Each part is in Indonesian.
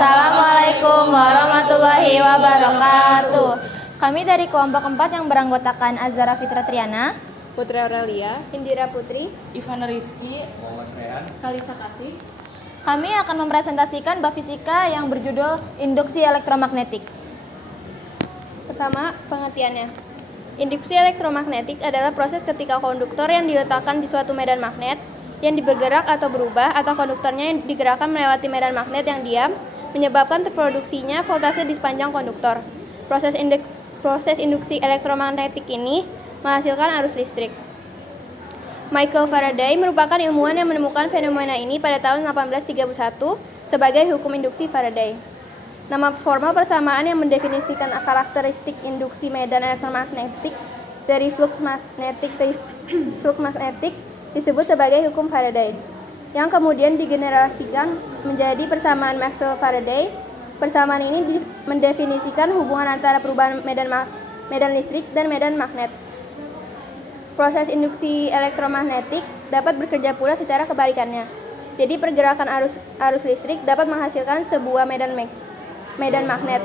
Assalamualaikum warahmatullahi wabarakatuh. Kami dari kelompok 4 yang beranggotakan Azhara Fitra Triana, Putri Aurelia, Indira Putri, Ivana Rizky, Kalisa Kasih. kami akan mempresentasikan bab fisika yang berjudul Induksi Elektromagnetik. Pertama, pengertiannya. Induksi elektromagnetik adalah proses ketika konduktor yang diletakkan di suatu medan magnet yang bergerak atau berubah, atau konduktornya yang digerakkan melewati medan magnet yang diam, menyebabkan terproduksinya voltase di sepanjang konduktor. Proses induksi elektromagnetik ini menghasilkan arus listrik. Michael Faraday merupakan ilmuwan yang menemukan fenomena ini pada tahun 1831 sebagai hukum induksi Faraday. Nama formal persamaan yang mendefinisikan karakteristik induksi medan elektromagnetik dari flux magnetik disebut sebagai hukum Faraday, yang kemudian digeneralisasikan menjadi persamaan Maxwell-Faraday. Persamaan ini mendefinisikan hubungan antara perubahan medan listrik dan medan magnet. Proses induksi elektromagnetik dapat bekerja pula secara kebalikannya. Jadi pergerakan arus listrik dapat menghasilkan sebuah medan magnet.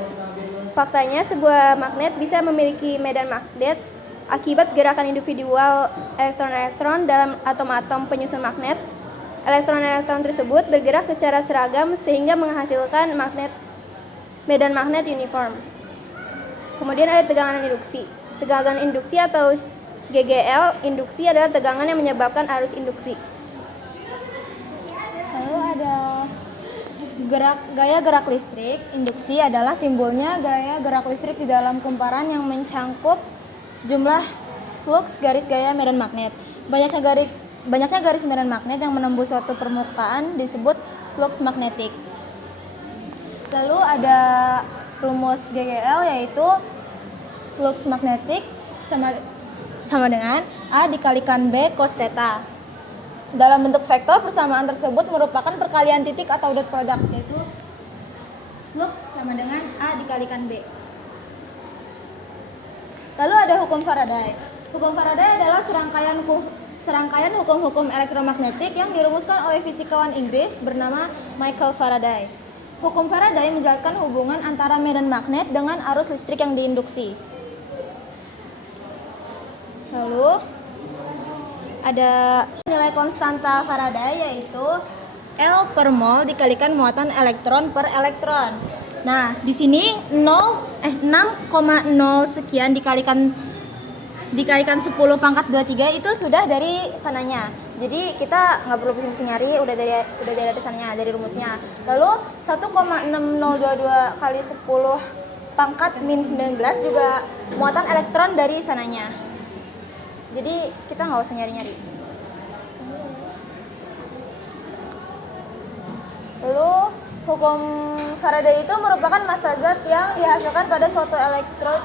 Faktanya, sebuah magnet bisa memiliki medan magnet akibat gerakan individual elektron-elektron dalam atom-atom penyusun magnet. Elektron-elektron tersebut bergerak secara seragam sehingga menghasilkan medan magnet uniform. Kemudian ada tegangan induksi. Tegangan induksi atau GGL induksi adalah tegangan yang menyebabkan arus induksi. Lalu ada gaya gerak listrik. Induksi adalah timbulnya gaya gerak listrik di dalam kumparan yang mencangkup jumlah flux garis gaya medan magnet. Banyaknya garis medan magnet yang menembus suatu permukaan disebut flux magnetik. Lalu ada rumus GGL, yaitu flux magnetik sama dengan A dikalikan B cos theta. Dalam bentuk vektor, persamaan tersebut merupakan perkalian titik atau dot product, yaitu flux sama dengan A dikalikan B. Lalu ada hukum Faraday. Hukum Faraday adalah serangkaian hukum-hukum elektromagnetik yang dirumuskan oleh fisikawan Inggris bernama Michael Faraday. Hukum Faraday menjelaskan hubungan antara medan magnet dengan arus listrik yang diinduksi. Lalu ada nilai konstanta Faraday, yaitu L per mol dikalikan muatan elektron per elektron. Nah, di sini 6,0 sekian dikalikan 10 pangkat 23 itu sudah dari sananya. Jadi kita nggak perlu pusing-pusing nyari, udah dari sananya, dari rumusnya. Lalu 1,6022 kali 10 pangkat min 19 juga muatan elektron dari sananya. Jadi kita nggak usah nyari-nyari. Lalu hukum Faraday itu merupakan massa zat yang dihasilkan pada suatu elektrod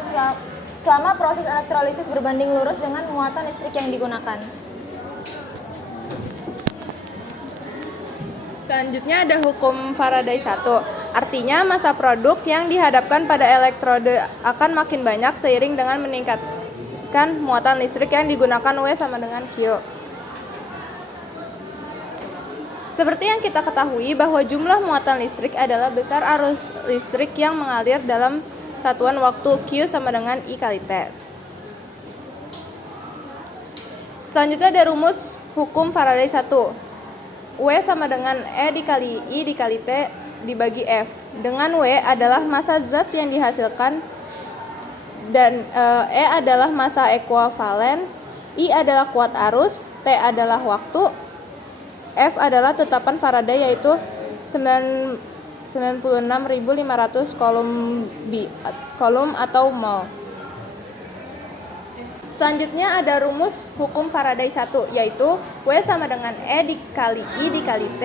selama proses elektrolisis berbanding lurus dengan muatan listrik yang digunakan. Selanjutnya ada hukum Faraday 1. Artinya massa produk yang dihadapkan pada elektrode akan makin banyak seiring dengan meningkatkan muatan listrik yang digunakan W sama dengan Q. Seperti yang kita ketahui bahwa jumlah muatan listrik adalah besar arus listrik yang mengalir dalam satuan waktu Q sama dengan I kali T. Selanjutnya ada rumus hukum Faraday 1. W sama dengan E dikali I dikali T dibagi F. Dengan W adalah massa zat yang dihasilkan dan E adalah massa ekuivalen, I adalah kuat arus, T adalah waktu, F adalah tetapan Faraday, yaitu 96.500 coulomb atau mol. Selanjutnya ada rumus hukum Faraday 1, yaitu W sama dengan E dikali I dikali T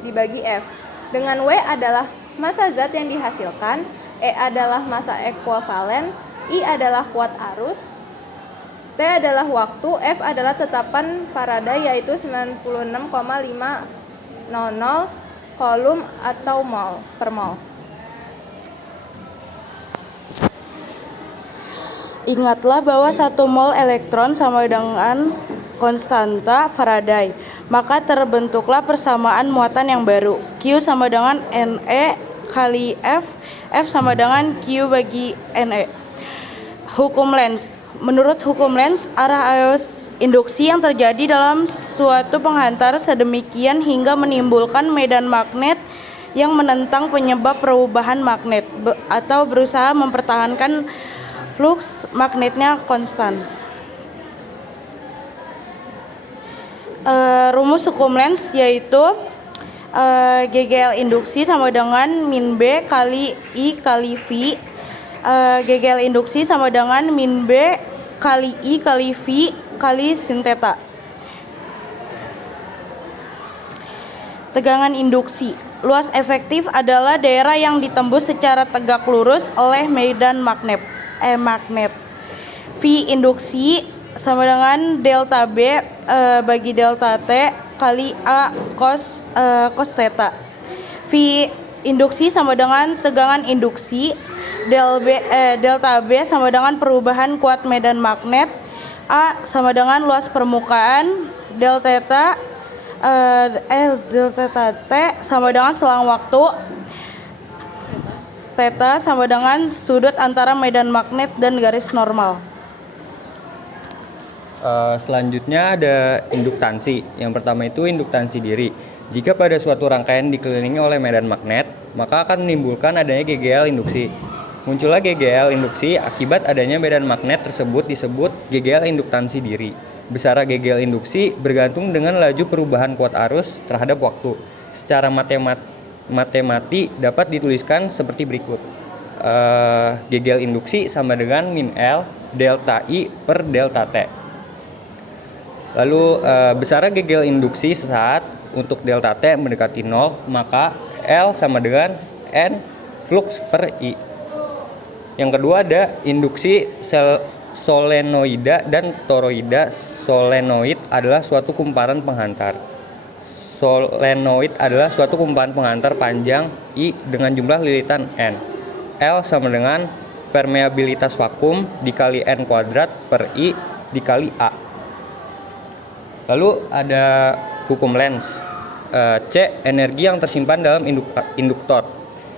dibagi F. Dengan W adalah massa zat yang dihasilkan, E adalah massa ekuivalen, I adalah kuat arus, T adalah waktu, F adalah tetapan Faraday, yaitu 96,500 coulomb atau mol per mol. Ingatlah bahwa 1 mol elektron sama dengan konstanta Faraday. Maka terbentuklah persamaan muatan yang baru. Q sama dengan Ne kali F, F sama dengan Q bagi NE. Hukum Lenz. Menurut hukum Lenz, arah arus induksi yang terjadi dalam suatu penghantar sedemikian hingga menimbulkan medan magnet yang menentang penyebab perubahan magnet atau berusaha mempertahankan flux magnetnya konstan. Rumus hukum Lenz yaitu GGL induksi sama dengan min B kali I kali V. GGL induksi sama dengan min B kali I kali V kali sin theta. Tegangan induksi. Luas efektif adalah daerah yang ditembus secara tegak lurus oleh medan magnet. V induksi sama dengan delta B bagi delta T kali A cos theta. V induksi sama dengan tegangan induksi. Delta B sama dengan perubahan kuat medan magnet. A sama dengan luas permukaan. Delta T sama dengan selang waktu. Theta sama dengan sudut antara medan magnet dan garis normal. Selanjutnya ada induktansi. Yang pertama itu induktansi diri. Jika pada suatu rangkaian dikelilingi oleh medan magnet, maka akan menimbulkan adanya GGL induksi. Muncullah GGL induksi akibat adanya medan magnet tersebut disebut GGL induktansi diri. Besaran GGL induksi bergantung dengan laju perubahan kuat arus terhadap waktu. Secara matematik dapat dituliskan seperti berikut. GGL induksi sama dengan min L delta I per delta T. Lalu besaran GGL induksi sesaat untuk delta T mendekati 0, maka L sama dengan N flux per I. Yang kedua ada induksi solenoida dan toroida. Solenoid adalah suatu kumparan penghantar. Solenoid adalah suatu kumparan penghantar panjang I dengan jumlah lilitan N. L sama dengan permeabilitas vakum dikali N kuadrat per I dikali A. Lalu ada hukum Lenz. C. Energi yang tersimpan dalam induktor.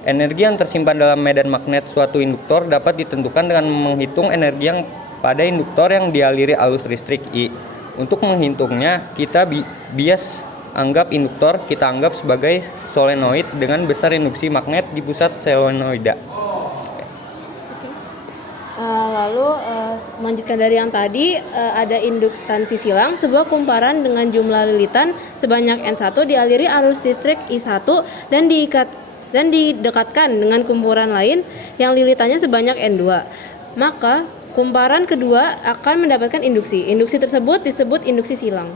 Energi yang tersimpan dalam medan magnet suatu induktor dapat ditentukan dengan menghitung energi yang pada induktor yang dialiri arus listrik I. Untuk menghitungnya, kita bias anggap induktor kita anggap sebagai solenoid dengan besar induksi magnet di pusat solenoida. Melanjutkan dari yang tadi, ada induktansi silang, sebuah kumparan dengan jumlah lilitan sebanyak N1 dialiri arus listrik I1 dan didekatkan dengan kumparan lain yang lilitannya sebanyak N2. Maka kumparan kedua akan mendapatkan induksi. Induksi tersebut disebut induksi silang.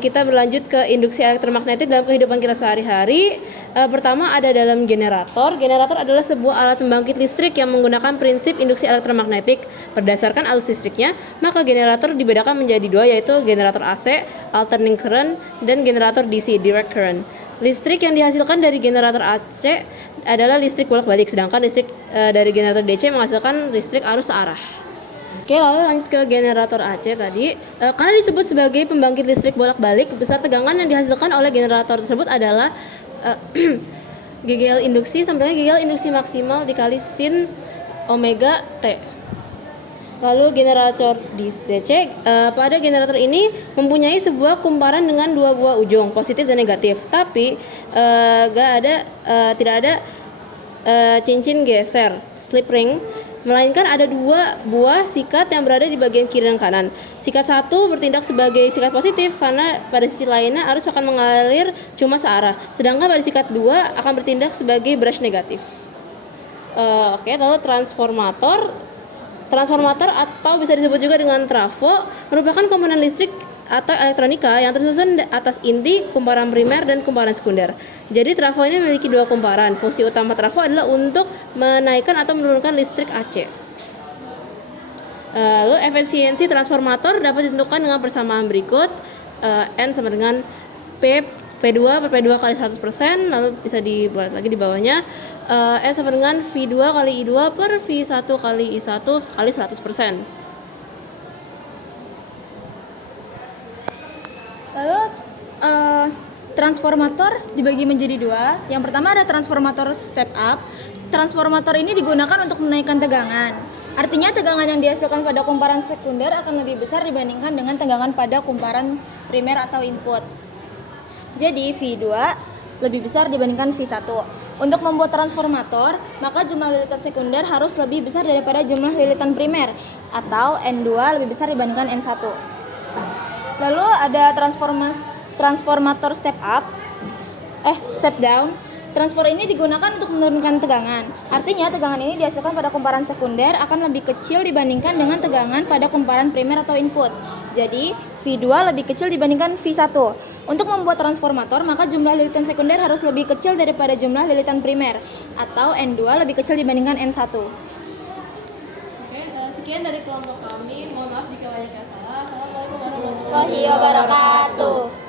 Kita berlanjut ke induksi elektromagnetik dalam kehidupan kita sehari-hari. Pertama ada dalam generator. Generator adalah sebuah alat pembangkit listrik yang menggunakan prinsip induksi elektromagnetik. Berdasarkan arus listriknya, maka generator dibedakan menjadi dua, yaitu generator AC, alternating current, dan generator DC, direct current. Listrik yang dihasilkan dari generator AC adalah listrik bolak-balik, sedangkan listrik dari generator DC menghasilkan listrik arus searah. Oke, lalu lanjut ke generator AC tadi. Karena disebut sebagai pembangkit listrik bolak-balik, besar tegangan yang dihasilkan oleh generator tersebut adalah GGL induksi sama dengan GGL induksi maksimal dikali sin omega T. Lalu generator DC, pada generator ini mempunyai sebuah kumparan dengan dua buah ujung, positif dan negatif. Tapi tidak ada cincin geser, slip ring, melainkan ada dua buah sikat yang berada di bagian kiri dan kanan. Sikat satu bertindak sebagai sikat positif karena pada sisi lainnya arus akan mengalir cuma searah. Sedangkan pada sikat dua akan bertindak sebagai brush negatif. Lalu Transformator atau bisa disebut juga dengan trafo merupakan komponen listrik atau elektronika yang tersusun atas inti, kumparan primer, dan kumparan sekunder. Jadi trafo ini memiliki dua kumparan. Fungsi utama trafo adalah untuk menaikkan atau menurunkan listrik AC. Lalu efisiensi transformator dapat ditentukan dengan persamaan berikut. N sama dengan P2 per P2 kali 100%, lalu bisa dibuat lagi di bawahnya. N sama dengan V2 kali I2 per V1 kali I1 kali 100%. Lalu Transformator dibagi menjadi dua. Yang pertama ada transformator step up. Transformator ini digunakan untuk menaikkan tegangan. Artinya tegangan yang dihasilkan pada kumparan sekunder akan lebih besar dibandingkan dengan tegangan pada kumparan primer atau input. Jadi V2 lebih besar dibandingkan V1. Untuk membuat transformator, maka jumlah lilitan sekunder harus lebih besar daripada jumlah lilitan primer, atau N2 lebih besar dibandingkan N1. Lalu ada transformator step down. Transformer ini digunakan untuk menurunkan tegangan. Artinya tegangan ini dihasilkan pada kumparan sekunder akan lebih kecil dibandingkan dengan tegangan pada kumparan primer atau input. Jadi V2 lebih kecil dibandingkan V1. Untuk membuat transformator, maka jumlah lilitan sekunder harus lebih kecil daripada jumlah lilitan primer, atau N2 lebih kecil dibandingkan N1. Oke, sekian dari kelompok kami. Mohon maaf jika banyak yang salah. Assalamualaikum warahmatullahi Wabarakatuh.